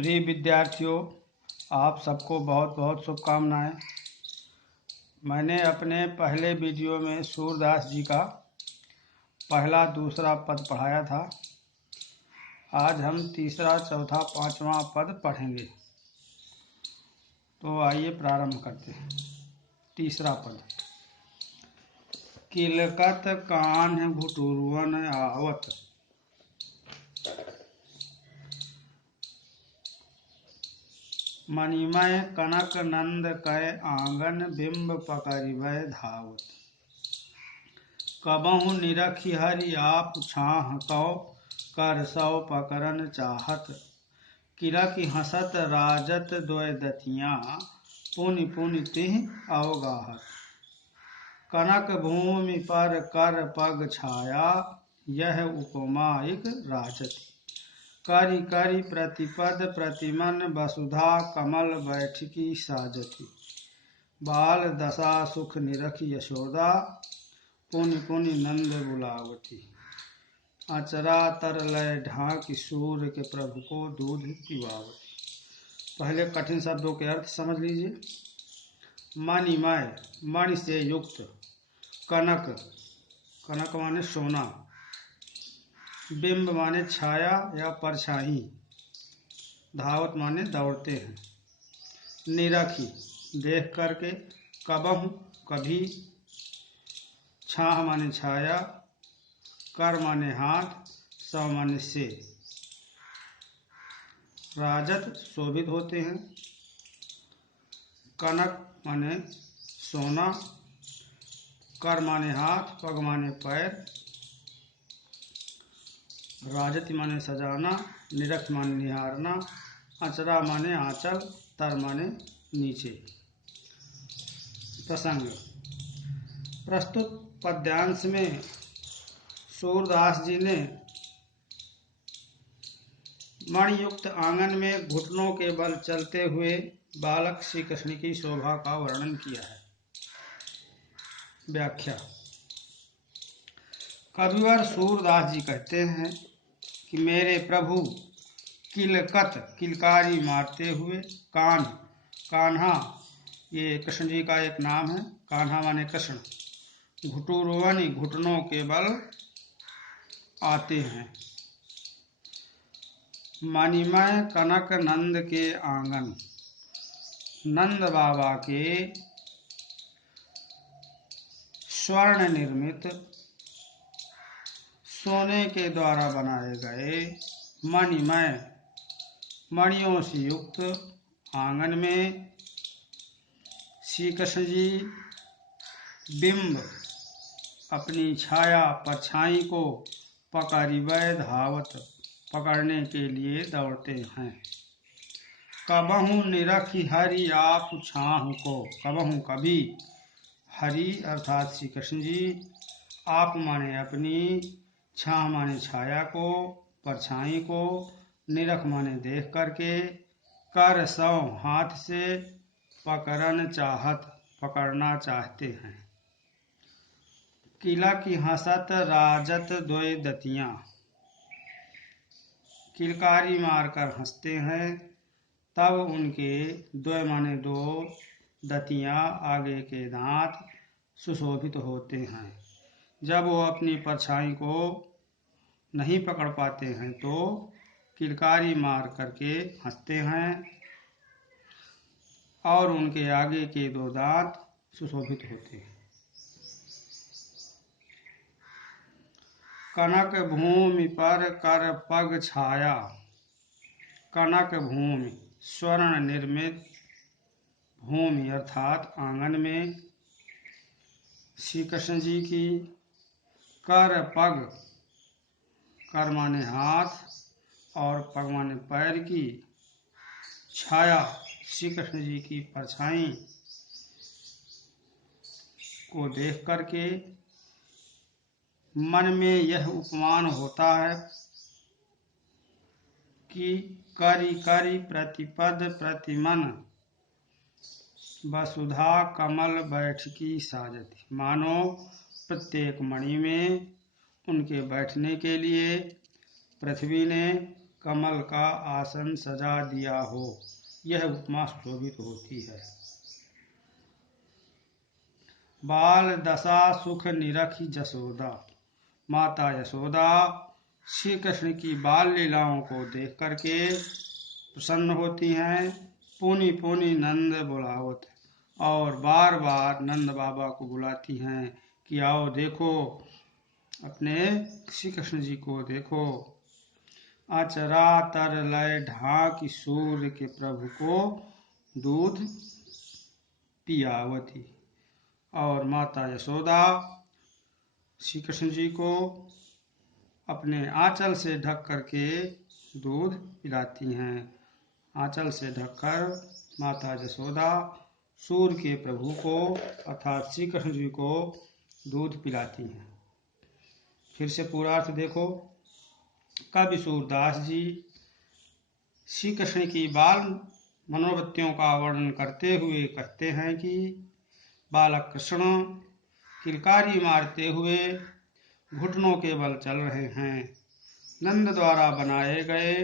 प्रिय विद्यार्थियों, आप सबको बहुत बहुत शुभकामनाएं। मैंने अपने पहले वीडियो में सूरदास जी का पहला दूसरा पद पढ़ाया था। आज हम तीसरा चौथा पांचवा पद पढ़ेंगे। तो आइए प्रारंभ करते हैं। तीसरा पद। किलकत कान्ह घुटुरवन आवत, मणिमय कनक नंद कै आंगन बिंब पकड़िबै धावत। कबहु निरखि हरि आप छाह कौ, कर सौ पकड़न चाहत। किलकि हंसत राजत द्वय दतियाँ, पुनि पुनि तिह अवगाहत। कनक भूमि पर कर पग छाया, यह उपमाइक राजति। करि करि प्रतिपद प्रतिमन, वसुधा कमल बैठकी साजति। बाल दशा सुख निरखि यशोदा, पुनि पुनि नंद बुलावती। अचरा तर लय ढांकी सूर्य के प्रभु को दूध पिवावती। पहले कठिन शब्दों के अर्थ समझ लीजिए। मणिमय, मणि से युक्त। कनक, कनक माने सोना। बिंब माने छाया या परछाई। धावत माने दौड़ते हैं। निरखी, देख करके। कबहु, कभी। छाह माने छाया। कर माने हाथ। सौ माने से। राजत, शोभित होते हैं। कनक माने सोना। कर माने हाथ। पग माने पैर। राजति माने सजाना। निरख माने निहारना। अचरा माने आंचल। तर माने नीचे। प्रसंग। प्रस्तुत पद्यांश में सूरदास जी ने मणियुक्त आंगन में घुटनों के बल चलते हुए बालक श्री कृष्ण की शोभा का वर्णन किया है। व्याख्या। कविवर सूरदास जी कहते हैं कि मेरे प्रभु किलकत, किलकारी मारते हुए, कान्हा, ये कृष्ण जी का एक नाम है। कान्हा माने कृष्ण। घुटुरवनि, घुटनों के बल आते हैं। मणिमय कनक नंद के आंगन, नंद बाबा के स्वर्ण निर्मित सोने के द्वारा बनाए गए मणिमय, मणियों से युक्त आंगन में श्री कृष्ण जी बिंब, अपनी छाया परछाई को पकड़िबै धावत, पकड़ने के लिए दौड़ते हैं। कबहु निरखि हरि आप छाह को, कबहु कभी। हरि अर्थात श्री कृष्ण जी। आप माने अपनी। छाह माने छाया को, परछाई को। निरख माने देख करके। कर सौ हाथ से। पकड़न चाहत, पकड़ना चाहते हैं। किलकि हंसत राजत द्वय दतियाँ, किलकारी मारकर हंसते हैं। तब उनके द्वय माने दो, दतियाँ आगे के दांत सुशोभित होते हैं। जब वो अपनी परछाई को नहीं पकड़ पाते हैं तो किलकारी मार करके हंसते हैं और उनके आगे के दो दांत सुशोभित होते हैं। कनक भूमि पर कर पग छाया, कनक भूमि, स्वर्ण निर्मित भूमि अर्थात आंगन में श्री कृष्ण जी की कर पग, कर माने हाथ और पग माने पैर की, छाया श्री कृष्ण जी की परछाई को देख करके मन में यह उपमान होता है कि करि करि प्रतिपद प्रतिमन, वसुधा कमल बैठकी साजति। मानो प्रत्येक मणि में उनके बैठने के लिए पृथ्वी ने कमल का आसन सजा दिया हो, यह उपमा शोभित होती है। बाल दशा सुख निरखी जसोदा। माता यशोदा श्री कृष्ण की बाल लीलाओं को देख करके प्रसन्न होती हैं। पुनि पुनि नंद बुलावत, और बार बार नंद बाबा को बुलाती हैं कि आओ देखो, अपने श्री कृष्ण जी को देखो। अचरा तर लय ढाकी सूर्य के प्रभु को दूध पियावती। और माता यशोदा श्री कृष्ण जी को अपने आंचल से ढक करके दूध पिलाती हैं। आंचल से ढककर माता यशोदा सूर्य के प्रभु को अर्थात श्री कृष्ण जी को दूध पिलाती हैं। फिर से पूरा अर्थ देखो। कवि सूरदास जी श्री कृष्ण की बाल मनोवृत्तियों का वर्णन करते हुए कहते हैं कि बालक कृष्ण किलकारी मारते हुए घुटनों के बल चल रहे हैं। नंद द्वारा बनाए गए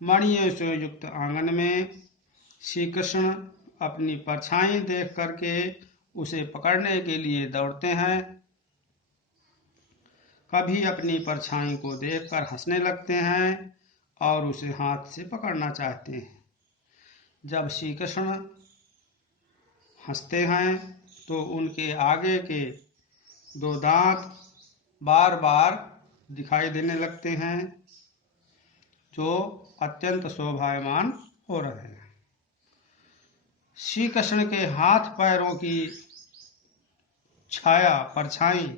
मणियों से युक्त आंगन में श्री कृष्ण अपनी परछाई देख करके उसे पकड़ने के लिए दौड़ते हैं। कभी अपनी परछाई को देखकर हंसने लगते हैं और उसे हाथ से पकड़ना चाहते हैं। जब श्री कृष्ण हंसते हैं तो उनके आगे के दो दांत बार बार दिखाई देने लगते हैं, जो अत्यंत शोभायमान हो रहे हैं। श्री कृष्ण के हाथ पैरों की छाया परछाई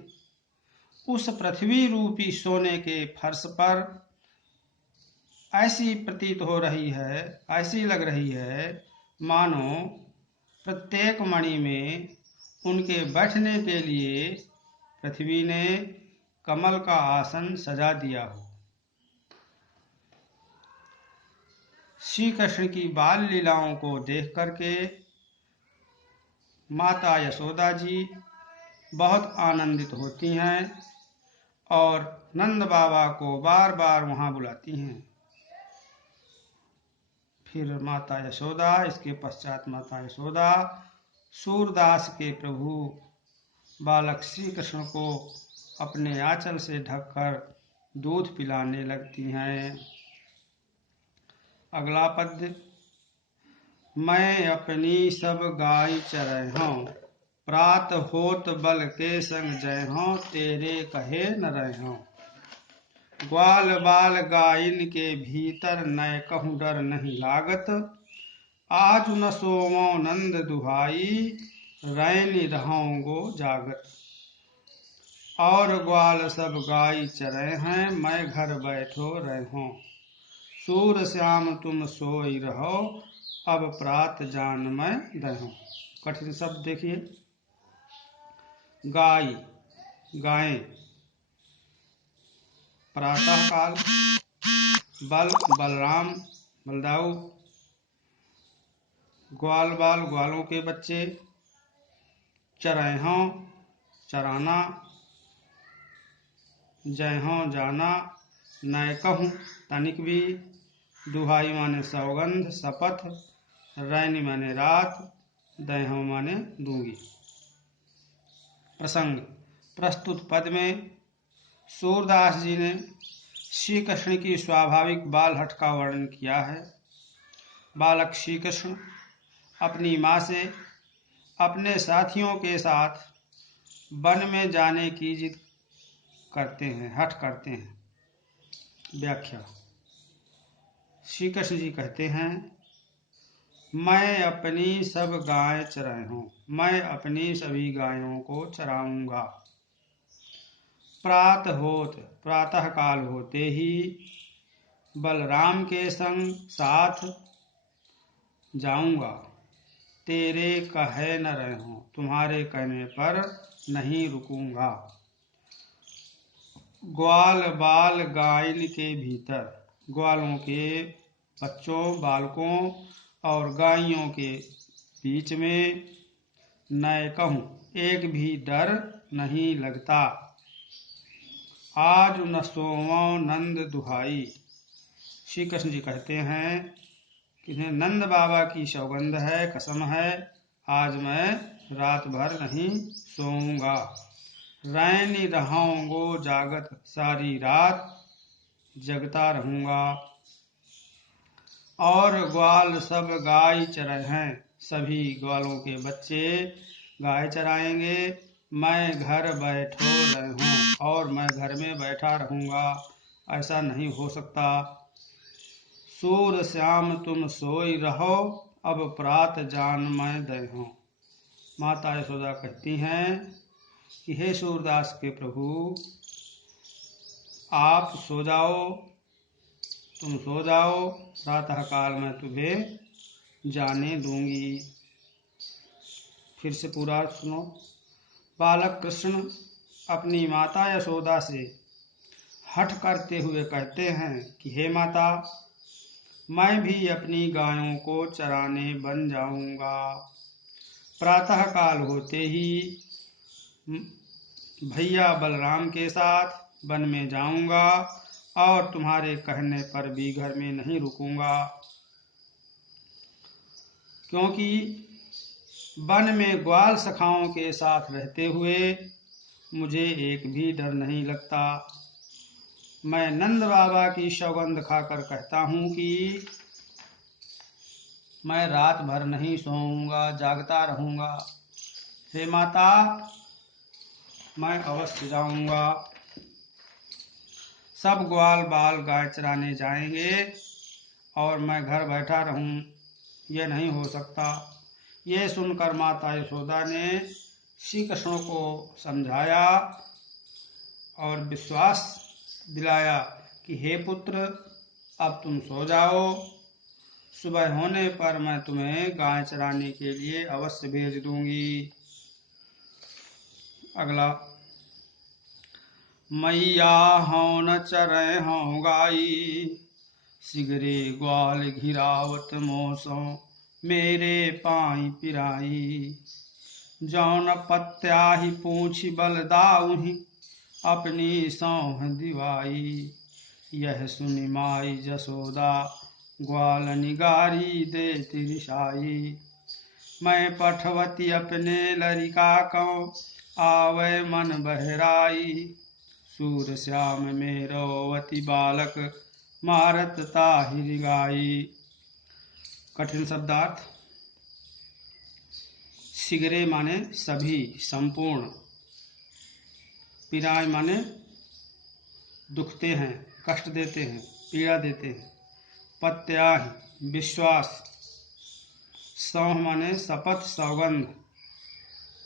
उस पृथ्वी रूपी सोने के फर्श पर ऐसी प्रतीत हो रही है, ऐसी लग रही है मानो प्रत्येक मणि में उनके बैठने के लिए पृथ्वी ने कमल का आसन सजा दिया हो। श्री कृष्ण की बाल लीलाओं को देख करके माता यशोदा जी बहुत आनंदित होती हैं और नंद बाबा को बार बार वहां बुलाती हैं। फिर माता यशोदा, इसके पश्चात माता यशोदा सूरदास के प्रभु बालक श्री कृष्ण को अपने आंचल से ढककर दूध पिलाने लगती हैं। अगला पद्य। मैं अपनी सब गाय चरै हूँ, प्रात होत बल के संग जय हूँ, तेरे कहे न रहूँ। ग्वाल बाल गायन के भीतर नय कहूँ डर नहीं लागत, आज न सोमो नंद दुहाई, रैनी रहूँ गो जागत। और ग्वाल सब गाय चरे हैं, मैं घर बैठो रहूँ, सूर श्याम तुम सोई रहो, अब प्रात जान मैं दहूँ। कठिन शब्द देखिए। गाय, गायें, प्रातः काल, बल बलराम बलदाऊ, ग्वाल बाल ग्वालों के बच्चे, चरैहों चराना, जयहों जाना, नय कहूँ तनिक भी, दुहाई माने सौगंध शपथ, रैनी माने रात, दहों माने दूंगी। प्रसंग। प्रस्तुत पद में सूरदास जी ने श्री कृष्ण की स्वाभाविक बाल हट का वर्णन किया है। बालक श्री कृष्ण अपनी माँ से अपने साथियों के साथ वन में जाने की जिद करते हैं, हठ करते हैं। व्याख्या। श्री कृष्ण जी कहते हैं, मैं अपनी सब गाय चराई हूँ, मैं अपनी सभी गायों को चराऊंगा। प्रातः काल होते ही बलराम के संग साथ जाऊंगा, तेरे कहे न रहूं, तुम्हारे कहने पर नहीं रुकूंगा। ग्वाल बाल गायन के भीतर, ग्वालों के बच्चों बालकों और गायों के बीच में नय कहूं एक भी डर नहीं लगता। आज न सोमो नंद दुहाई, श्री कृष्ण जी कहते हैं कि नंद बाबा की सौगंध है, कसम है, आज मैं रात भर नहीं सोऊंगा। रैनी रहाऊंगो जागत सारी रात, जगता रहूंगा। और ग्वाल सब गाय चराए हैं, सभी ग्वालों के बच्चे गाय चराएंगे। मैं घर बैठो रहूं और मैं घर में बैठा रहूंगा, ऐसा नहीं हो सकता। सूर श्याम तुम सोई रहो, अब प्रात जान मैं दहूं। माता यशोदा कहती हैं कि हे सूरदास के प्रभु, आप सो जाओ, तुम सो जाओ, प्रातः काल में तुम्हें जाने दूंगी। फिर से पूरा सुनो। बालक कृष्ण अपनी माता यशोदा से हठ करते हुए कहते हैं कि हे माता, मैं भी अपनी गायों को चराने बन जाऊंगा। प्रातः काल होते ही भैया बलराम के साथ वन में जाऊंगा और तुम्हारे कहने पर भी घर में नहीं रुकूंगा, क्योंकि वन में ग्वाल सखाओं के साथ रहते हुए मुझे एक भी डर नहीं लगता। मैं नंद बाबा की सौगंध खाकर कहता हूँ कि मैं रात भर नहीं सोऊंगा, जागता रहूंगा। हे माता, मैं अवश्य जाऊंगा। सब ग्वाल बाल गाय चराने जाएंगे और मैं घर बैठा रहूं, यह नहीं हो सकता। ये सुनकर माता यशोदा ने श्री कृष्ण को समझाया और विश्वास दिलाया कि हे पुत्र, अब तुम सो जाओ, सुबह होने पर मैं तुम्हें गाय चराने के लिए अवश्य भेज दूंगी। अगला। मैया हों न चरे हों गाई, सिगरे ग्वाल घिरावत मोसों, मेरे पाई पिराई। जौन पत्याही पूछ बल दाऊही, अपनी सौह दिवाई। यह सुनि माई जसोदा, ग्वाल निगारी दे तिरसाई। मैं पठवती अपने लरिका को, आवे मन बहराई। सूर श्याम मेरोवती बालक, मारत ताहिर गाई। कठिन शब्दार्थ। सिगरे माने सभी, संपूर्ण। पीड़ाएं माने दुखते हैं, कष्ट देते हैं, पीड़ा देते हैं। पत्याहि विश्वास। सौह माने शपथ, सौगंध।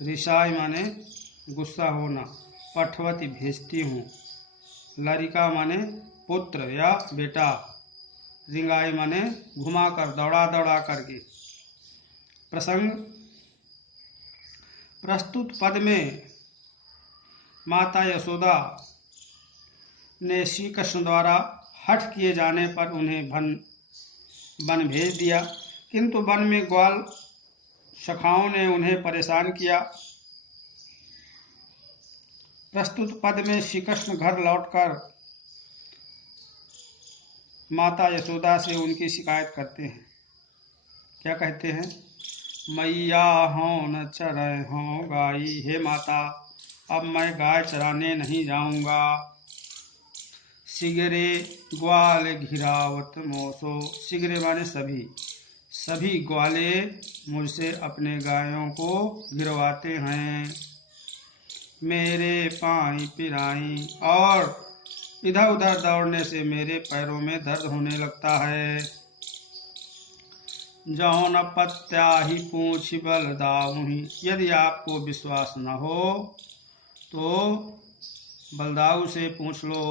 रिसाई माने गुस्सा होना। पठवती भेजती हूँ। लरिका माने पुत्र या बेटा। रिंगाई माने घुमाकर, दौड़ा दौड़ा करके। प्रसंग। प्रस्तुत पद में माता यशोदा ने श्री कृष्ण द्वारा हठ किए जाने पर उन्हें वन भेज दिया, किंतु वन में ग्वाल सखाओं ने उन्हें परेशान किया। प्रस्तुत पद में श्री कृष्ण घर लौटकर माता यशोदा से उनकी शिकायत करते हैं। क्या कहते हैं? मैया हों न चरे हों गाई, हे माता, अब मैं गाय चराने नहीं जाऊंगा। सिगरे ग्वाल घिरावत मोसो, सिगरे माने सभी, सभी ग्वाले मुझसे अपने गायों को गिरवाते हैं। मेरे पाई पिराई, और इधर उधर दौड़ने से मेरे पैरों में दर्द होने लगता है। जौन पत्याही पूछ बल दाऊही, यदि आपको विश्वास न हो तो बलदाऊ से पूछ लो।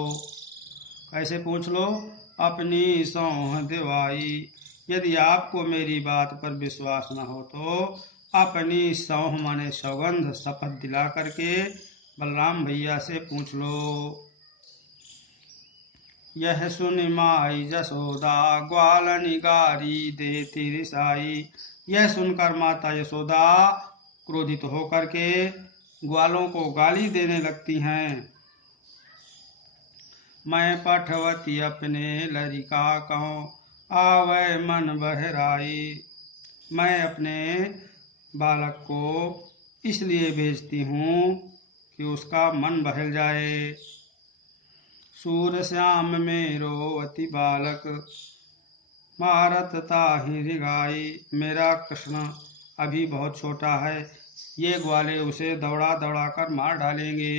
कैसे पूछ लो? अपनी सौह दिवाई, यदि आपको मेरी बात पर विश्वास न हो तो अपनी सौह माने सौगंध, शपथ दिला करके बलराम भैया से पूछ लो। यह सुनि माई जसोदा, ग्वाल निगारी दे तिरसाई। यह सुनकर माता यशोदा क्रोधित होकर के ग्वालों को गाली देने लगती हैं। मैं पठवती अपने लरिका कहूँ आवै मन बहराई। मैं अपने बालक को इसलिए भेजती हूँ कि उसका मन बहल जाए। सूर श्याम मेरो अति बालक मारत ताहि रिगाई। मेरा कृष्ण अभी बहुत छोटा है, ये ग्वाले उसे दौड़ा दौड़ा कर मार डालेंगे।